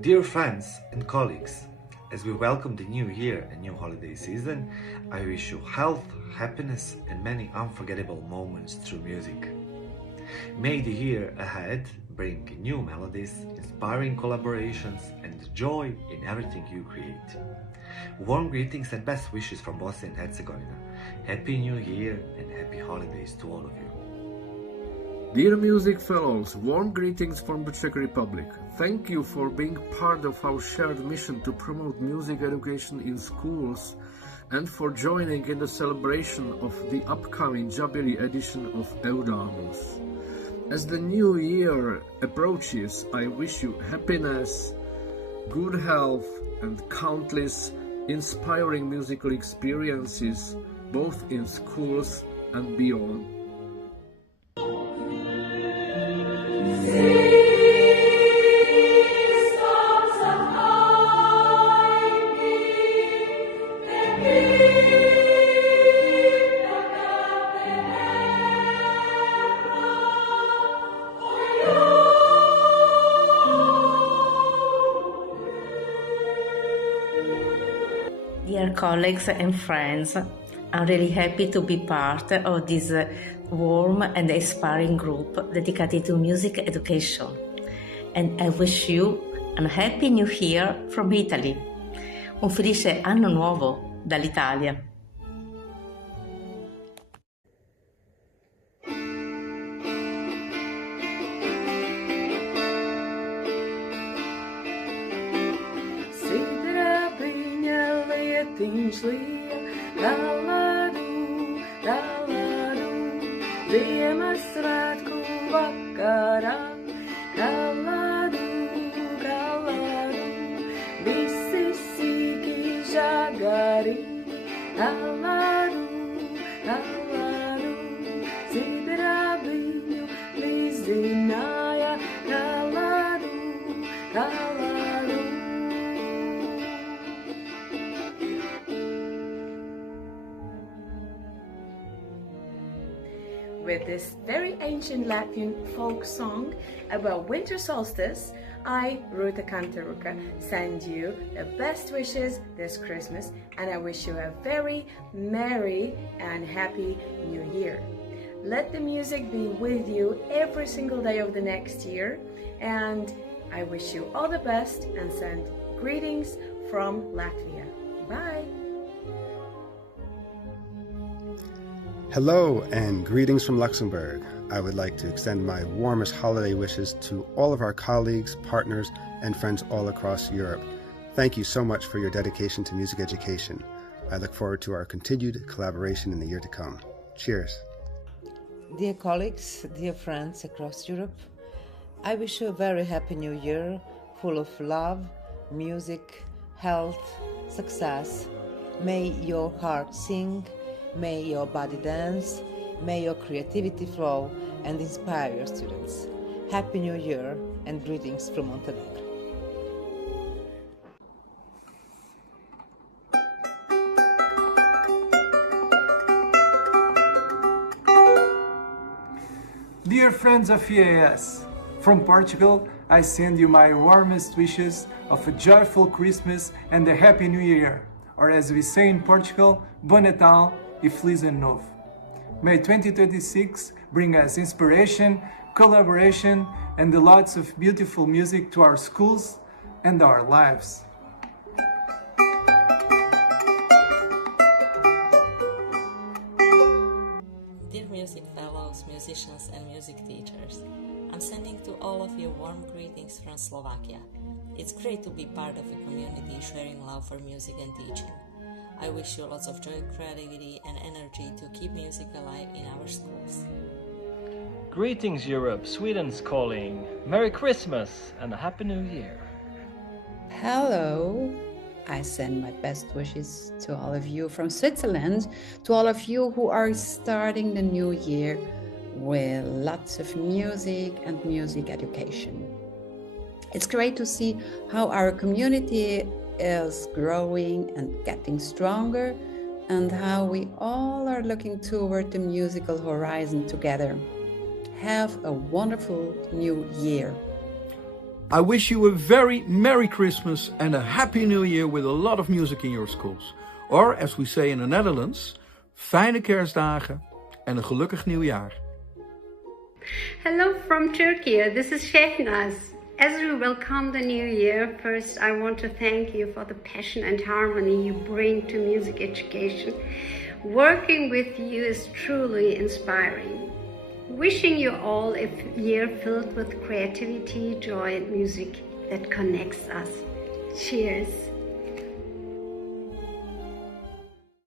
Dear friends and colleagues, as we welcome the new year and new holiday season, I wish you health, happiness, and many unforgettable moments through music. May the year ahead bring new melodies, inspiring collaborations, and joy in everything you create. Warm greetings and best wishes from Bosnia and Herzegovina. Happy New Year and happy holidays to all of you. Dear music fellows, warm greetings from the Czech Republic. Thank you for being part of our shared mission to promote music education in schools and for joining in the celebration of the upcoming Jubilee edition of Eudamus. As the new year approaches, I wish you happiness, good health, and countless inspiring musical experiences, both in schools and beyond. Dear colleagues and friends, I'm really happy to be part of this warm and inspiring group dedicated to music education. And I wish you a happy new year from Italy. Un felice anno nuovo dall'Italia. Galadu, galadu, viema svētku vakarā. Galadu, galadu, visi sīki žagari. Galadu, galadu, sidrabiņu līdzināja. Galadu, galadu. With this very ancient Latvian folk song about winter solstice, I, Ruta Kantaruka, send you the best wishes this Christmas, and I wish you a very merry and happy new year. Let the music be with you every single day of the next year, and I wish you all the best and send greetings from Latvia. Bye! Hello and greetings from Luxembourg. I would like to extend my warmest holiday wishes to all of our colleagues, partners, and friends all across Europe. Thank you so much for your dedication to music education. I look forward to our continued collaboration in the year to come. Cheers. Dear colleagues, dear friends across Europe, I wish you a very happy new year, full of love, music, health, success. May your heart sing, may your body dance, may your creativity flow and inspire your students. Happy New Year and greetings from Montenegro. Dear friends of EAS, from Portugal, I send you my warmest wishes of a joyful Christmas and a Happy New Year, or as we say in Portugal, Bom Natal e Feliz Ano Novo. May 2026 bring us inspiration, collaboration, and lots of beautiful music to our schools and our lives. Dear music fellows, musicians and music teachers, I'm sending to all of you warm greetings from Slovakia. It's great to be part of a community sharing love for music and teaching. I wish you lots of joy, creativity and energy to keep music alive in our schools. Greetings Europe, Sweden's calling. Merry Christmas and a Happy New Year. Hello, I send my best wishes to all of you from Switzerland, to all of you who are starting the new year with lots of music and music education. It's great to see how our community is growing and getting stronger, and how we all are looking toward the musical horizon together. Have a wonderful new year. I wish you a very Merry Christmas and a Happy New Year with a lot of music in your schools. Or, as we say in the Netherlands, fijne kerstdagen en een gelukkig nieuwjaar. Hello from Turkey, this is Shehnaz. As we welcome the new year, first I want to thank you for the passion and harmony you bring to music education. Working with you is truly inspiring. Wishing you all a year filled with creativity, joy and music that connects us. Cheers!